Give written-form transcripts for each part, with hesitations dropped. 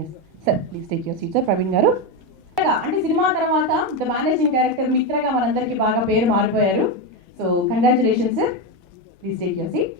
Yes sir, please take your seat sir. Praveen గారు అంటే సినిమా తర్వాత ద మేనేజింగ్ డైరెక్టర్ మిత్రగా మనందరికీ బాగా పేరు మారిపోయారు. So congratulation sir, please take your seat.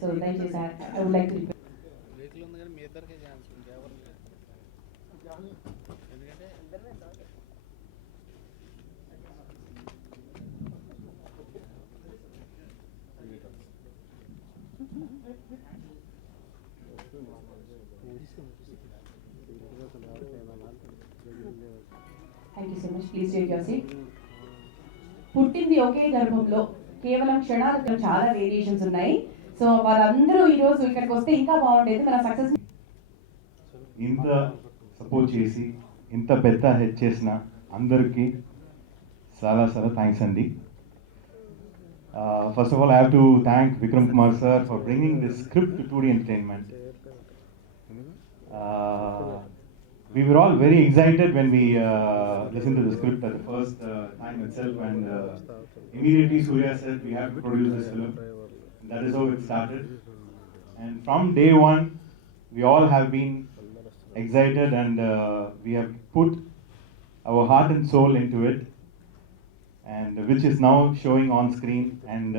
So దయచేసి I would like to thank you so much, please take your seat. పుట్టింది ఒకే గర్భంలో కేవలం క్షణాలకు చాలా వేరియేషన్స్ ఉన్నాయి. సో వాళ్ళందరూ ఈరోజు ఇక్కడికి వస్తే ఇంకా బాగుండేది. మన సక్సెస్ ఇంత సపోర్ట్ చేసి ఇంత పెద్ద హెడ్ చేసిన అందరికీ చాలా చాలా థ్యాంక్స్ అండి. First of all I have to thank Vikram Kumar sir for bringing this script to 2D Entertainment. We were all very excited when we listened to the script at the first time itself, and immediately Surya said we have to produce this film. That is how it started, and from day one we all have been excited, and we have put our heart and soul into it, and which is now showing on screen. And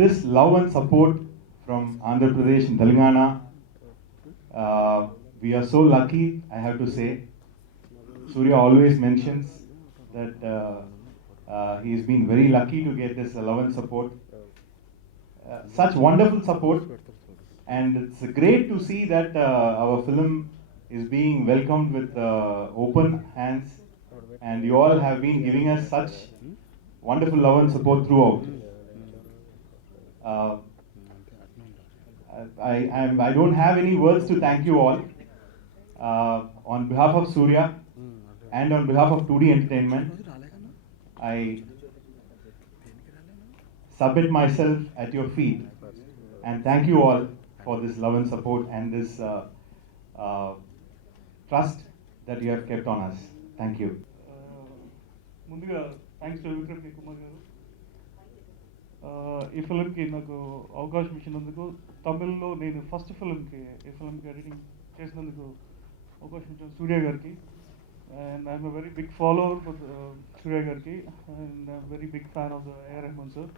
this love and support from Andhra Pradesh and Telangana, we are so lucky, I have to say. Surya always mentions that he has been very lucky to get this love and support. Such wonderful support, and it's great to see that our film is being welcomed with open hands, and you all have been giving us such wonderful love and support throughout. Uh, I don't have any words to thank you all. On behalf of Surya and on behalf of 2D Entertainment, I submit myself at your feet and thank you all for this love and support and this trust that you have kept on us. Thank you. ముందుగా thanks to Vikram కే కుమార్ గారు ఈ ఫిల్మ్కి నాకు అవకాశం ఇచ్చినందుకు. తమిళ్లో నేను ఫస్ట్ ఫిల్మ్కి ఈ ఫిల్మ్కి ఎడిటింగ్ చేసినందుకు అవకాశం ఇచ్చిన సూర్య గారికి. And I'm very big follower for Surya గారికి, and very big fan of the A R Rahman sir.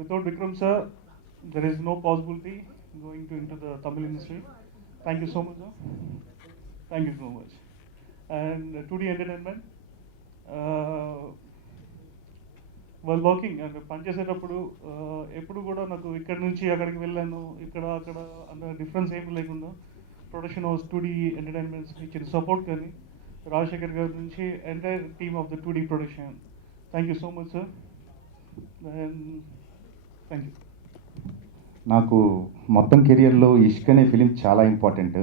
Without Vikram sir there is no possibility going to into the Tamil industry. Thank you so much, sir. Thank you so much. And 2D Entertainment, వాళ్ళు వర్కింగ్ అంటే పనిచేసేటప్పుడు ఎప్పుడు కూడా నాకు ఇక్కడ నుంచి అక్కడికి వెళ్ళాను, ఇక్కడ అక్కడ అంత డిఫరెన్స్ ఏమి లేకుండా ప్రొడక్షన్ హౌస్ 2D Entertainment ఇచ్చిన సపోర్ట్ కానీ రాజశేఖర్ గారి నుంచి entire team of the 2D production, thank you so much sir. And thank you. నాకు మొత్తం కెరియర్లో ఇష్క్ అనే ఫిలిం చాలా ఇంపార్టెంట్.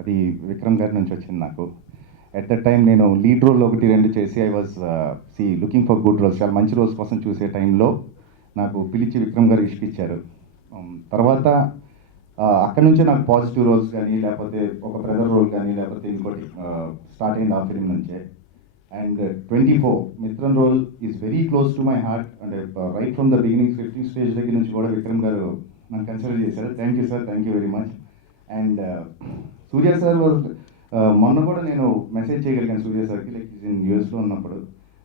అది విక్రమ్ గారి నుంచి వచ్చింది నాకు. ఎట్ ద టైం నేను లీడ్ రోల్ 1-2 చేసి I was looking for good roles, చాలా మంచి రోల్స్ కోసం చూసే టైంలో నాకు పిలిచి విక్రమ్ గారు ఇష్క్ ఇచ్చారు. తర్వాత అక్కడ నుంచే నాకు పాజిటివ్ రోల్స్ కానీ లేకపోతే ఒక బ్రదర్ రోల్ కానీ లేకపోతే ఇంకోటి స్టార్ట్ అయింది ఆ ఫిలిం నుంచే. And 24 Mithran role is very close to my heart. అంటే right from the beginning scripting stage దగ్గర నుంచి కూడా విక్రమ్ గారు నన్ను కన్సిడర్ చేశారు. Thank you sir, thank you very much. And Surya sir was మొన్న కూడా నేను మెసేజ్ చేయగలిగాను సూర్య సార్కి, లైక్ ఇన్ యూఎస్లో ఉన్నప్పుడు.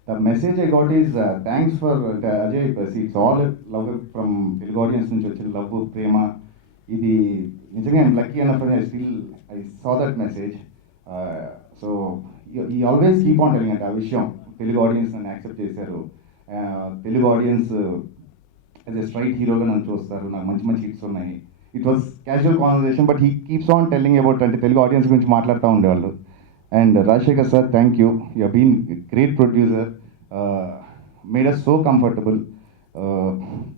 The message I got is thanks for Ajay, it's all love from Telugu ఆడియన్స్ నుంచి వచ్చిన లవ్, ప్రేమ. ఇది నిజంగా ఐమ్ లక్కీ అన్నప్పుడు I saw that message. So ఈ ఆల్వేస్ కీప్ ఆన్ టెలింగ్ అంటే ఆ విషయం తెలుగు ఆడియన్స్ నన్ను యాక్సెప్ట్ చేశారు, Telugu audience as a straight హీరోగా నన్ను చూస్తారు, నాకు మంచి మంచి హిట్స్ ఉన్నాయి. It was casual conversation but he keeps on telling about అంటే తెలుగు ఆడియన్స్ గురించి మాట్లాడుతూ ఉండేవాళ్ళు. And Rajasekhar sir, thank you, you have been great producer, made us so comfortable.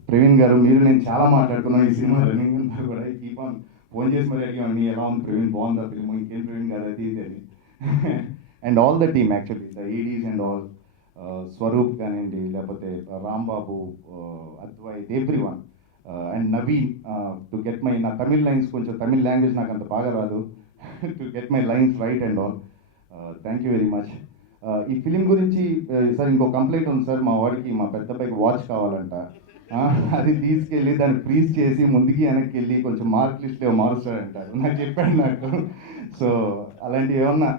Praveen గారు, మీరు నేను చాలా మాట్లాడుకున్నాను ఈ సినిమా రన్నింగ్ అంతా కూడా. కీప్ ఆన్ ఫోన్ చేసి మరి అడిగామండి ఎలా ఉంది ప్రవీణ్, బాగుందా ఫిల్మ్, ఇంకేం ప్రవీణ్ గారు అది ఇది అని. And all the team actually the ADs and all, Swaroop కానివ్వండి లేకపోతే Rambabu, Advaith, everyone. And Naveen, to get my నా తమిళ్ లైన్స్, కొంచెం తమిళ్ లాంగ్వేజ్ నాకు అంత బాగా రాదు, to get my lines right and all. Thank you very much. ఈ ఫిలిం గురించి సార్ ఇంకో కంప్లైంట్ ఉంది సార్, మా వాడికి మా పెద్ద అబ్బాయికి వాచ్ కావాలంట. ఆ, అది తీసుకెళ్ళి దాన్ని ఫ్రీజ్ చేసి ముందుకి వెనక్కి వెళ్ళి కొంచెం మార్క్ లిస్ట్లో మారుస్తాడంటారు నాకు చెప్పాడు నాకు. సో అలాంటివి ఏమన్నా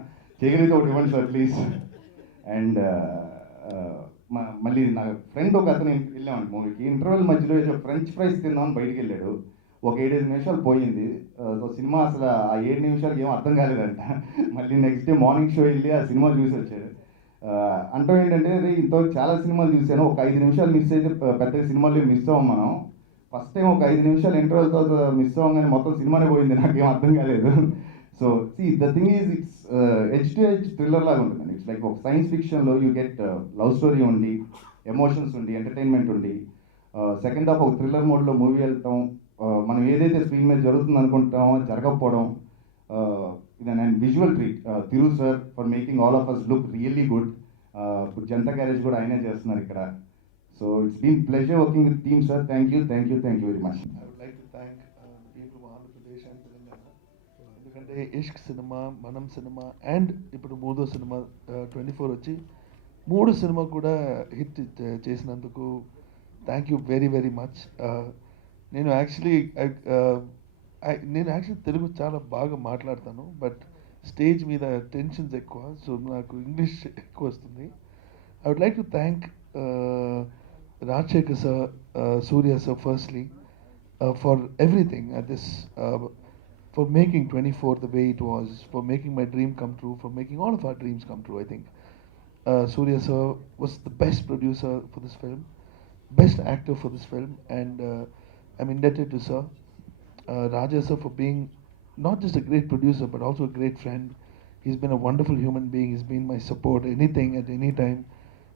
చేయగలిగితే ఒకటి ఇవ్వండి సార్ ప్లీజ్. అండ్ మళ్ళీ నా ఫ్రెండ్ ఒక అతను వెళ్ళామండి మూవీకి, ఇంటర్వెల్ మధ్యలో ఏదో ఫ్రెంచ్ ఫ్రైస్ తిందామని బయటికి వెళ్ళాడు. ఒక 7-8 నిమిషాలు పోయింది. సో సినిమా అసలు ఆ 7 నిమిషాలకి ఏం అర్థం కాలేదంట. మళ్ళీ నెక్స్ట్ డే మార్నింగ్ షో వెళ్ళి ఆ సినిమా చూసి వచ్చాడు. అంటాం ఏంటంటే, రే ఇంతవరకు చాలా సినిమాలు చూశాను, ఒక 5 నిమిషాలు మిస్ అయితే పెద్దగా సినిమాలు మిస్ అవ్వం మనం. ఫస్ట్ టైం ఒక 5 నిమిషాలు ఇంటర్వెల్తో మిస్ అవ్వగానే మొత్తం సినిమానే పోయింది, నాకేం అర్థం కాలేదు. So the thing is it's edge to edge thriller లాగా ఉంటుంది. ఇట్స్ లైక్ ఒక సైన్స్ ఫిక్షన్లో యూ గెట్ లవ్ స్టోరీ ఉండి, ఎమోషన్స్ ఉండి, ఎంటర్టైన్మెంట్ ఉండి, సెకండ్ హాఫ్ ఒక థ్రిల్లర్ మోడ్లో మూవీ వెళ్తాం. మనం ఏదైతే స్క్రీన్ మీద జరుగుతుంది అనుకుంటామో జరగకపోవడం, ఇదని and visual treat Tiru sir for making all of us look really good. ఇప్పుడు జనతా గ్యారేజ్ కూడా ఆయనే చేస్తున్నారు ఇక్కడ. So it's been pleasure working with team sir. Thank you very much. I would like to thank people of Andhra Pradesh and Telangana. ఎందుకంటే ఇష్క్ సినిమా, మనం cinema and ఇప్పుడు మూడో సినిమా 24 వచ్చి 3 సినిమా కూడా హిట్ చేసినందుకు థ్యాంక్ యూ వెరీ మచ్. నేను యాక్చువల్లీ తెలుగు చాలా బాగా మాట్లాడతాను, బట్ స్టేజ్ మీద టెన్షన్స్ ఎక్కువ, సో నాకు ఇంగ్లీష్ ఎక్కువ వస్తుంది. I would like to thank Rajshekar sir, Surya sir, firstly, for everything at this, for making 24 the way it was, for making my dream come true, for making all of our dreams come true. I think Surya sir was the best producer for this film, best actor for this film, and I'm indebted to sir. Raja sir for being not just a great producer but also a great friend. He's been a wonderful human being. He's been my support, anything at any time.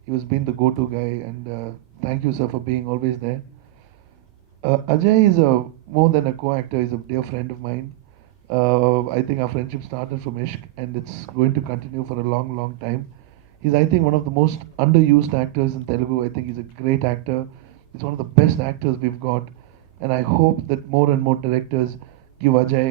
He was been the go-to guy, and thank you sir for being always there. Ajay is more than a co-actor. He's a dear friend of mine. I think our friendship started from Ishq, and it's going to continue for a long time. He's, I think, one of the most underused actors in Telugu. I think he's a great actor. He's one of the best actors we've got, and I hope that more and more directors give Ajay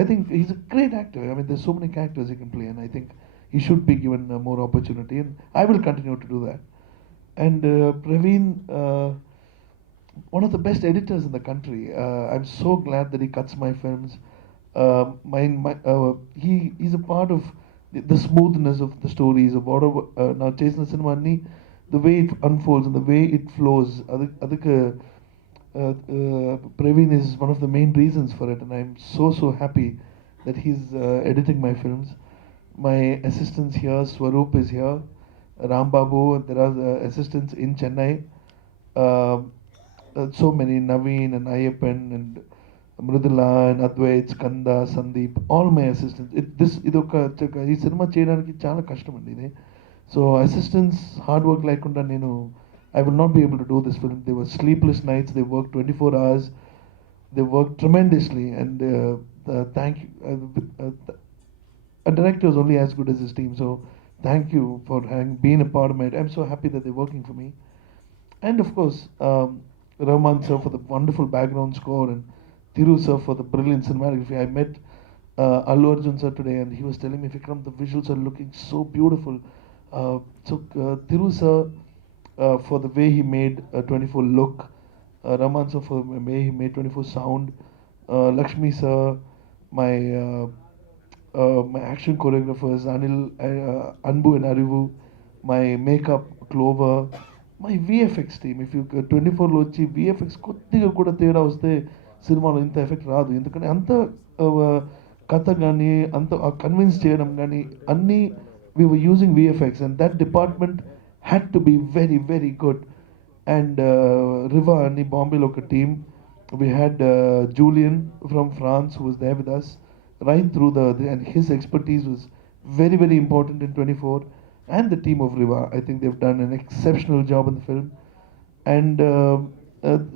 I think he's a great actor. I mean, there's so many characters he can play, and I think he should be given more opportunity, and I will continue to do that. And Praveen, one of the best editors in the country. I'm so glad that he cuts my films. He's a part of the smoothness of the stories of whatever. Now, Chesna Cinema, the way it unfolds and the way it flows. Praveen is one of the main reasons for it, and I'm so happy that he's editing my films. My assistants here, Swaroop is here, Ram Babu, there are assistants in Chennai. So many, Naveen and Ayyappan and Mridula and Advait, Skanda, Sandeep, all my assistants. Ee cinema cheyadaniki chaala kashtam andi idi. So assistants hard work lekunda nenu I will not be able to do this film. They were sleepless nights. They worked 24 hours. They worked tremendously, and thank you. A director is only as good as his team, so thank you for being a part of it. I'm so happy that they're working for me. And of course, Rahman sir for the wonderful background score, and Thiru sir for the brilliant cinematography. I met Allu Arjun sir today, and he was telling me, Vikram, the visuals are looking so beautiful. Thiru sir for the way he made 24 look, Rahman sir for the way he made 24 sound, Lakshmi sir, my action choreographers, Anil, Anbu and Arivu, my makeup, Clover, my VFX team. If you 24 లో వచ్చి VFX కొద్దిగా కూడా తేడా వస్తే సినిమాలో ఇంత ఎఫెక్ట్ రాదు, ఎందుకంటే అంత కథ కానీ అంత కన్విన్స్ చేయడం కానీ అన్నీ we were using VFX, and that department had to be very good. And Riva and Bombay local team, we had Julian from France who was there with us right through and his expertise was very important in 24. And the team of Riva, I think they've done an exceptional job in the film. And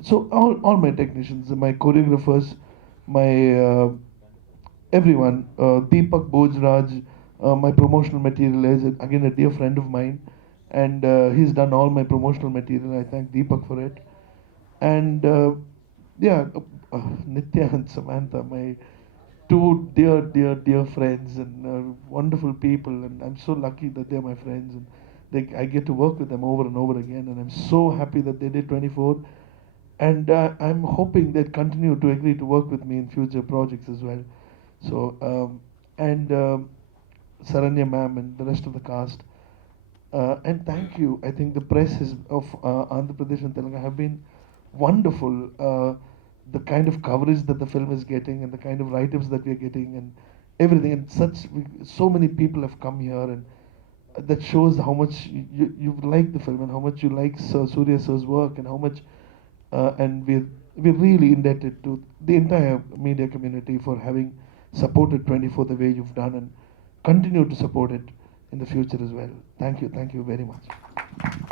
so all my technicians, my choreographers, my everyone, Deepak Bojraj, my promotional material is again a dear friend of mine, and he's done all my promotional material. I thank Deepak for it. And Nitya and Samantha, my two dear friends and wonderful people, and I'm so lucky that they're my friends, and I get to work with them over and over again, and I'm so happy that they did 24, and I'm hoping they'd continue to agree to work with me in future projects as well. So and Saranya ma'am and the rest of the cast. And thank you. I think the press of Andhra Pradesh and Telangana have been wonderful. The kind of coverage that the film is getting, and the kind of write-ups that we are getting, and everything. And so many people have come here, and that shows how much you like the film, and how much you like Surya sir's work, and how much. And we're really indebted to the entire media community for having supported 24 the way you've done, and continue to support it in the future as well. Thank you very much.